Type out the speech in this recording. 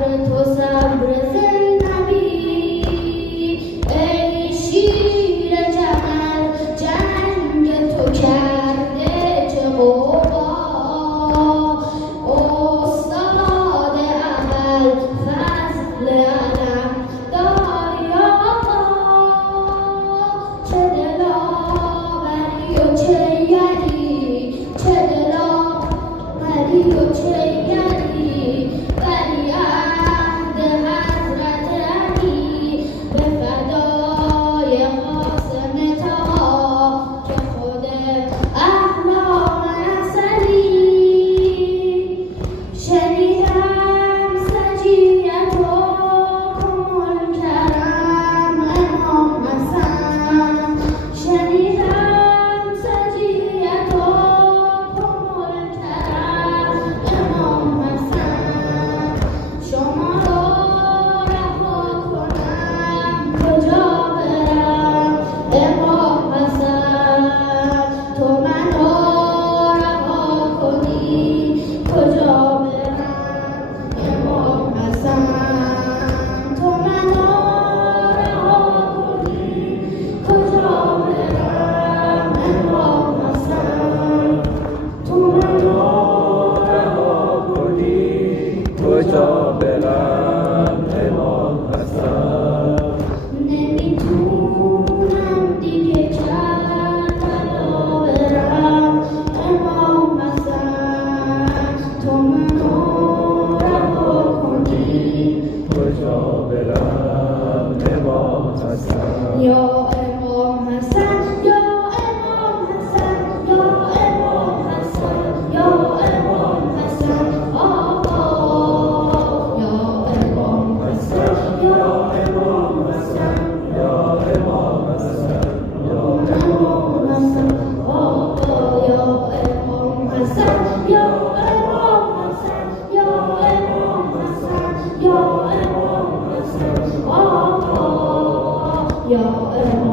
تو صبر زندگی ای شیر جهل جنگ تو کرده چه غوغا استاد عمل فضل علم داری آقا چه دلاوری و چه یری چه دلاوری و چه یری ولی عهد حضرت علی به فدای قاسم طه که خود احلام عسلی شنیدم سجیت و منکرم امام حسن شنیدم سجیت و منکرم امام حسن شما را رها کنم کجا برم امام حسن تو منو رها کنی کجا برم امام حسن تو منو رها کنی کجا برم امام حسن تو منو رها کنی کجا برم امام حسن نمیتونم دیگه کربلا برم امام حسن تو منو رها کنی کجا برم امام حسن یا امام حسن یا امام حسن یا امام حسن یا امام حسن آقا یا امام حسن یا امام حسن یا امام حسن یا امام حسن آقا یا امام حسن یا امام حسن یا امام حسن یا امام حسن آقا یا امام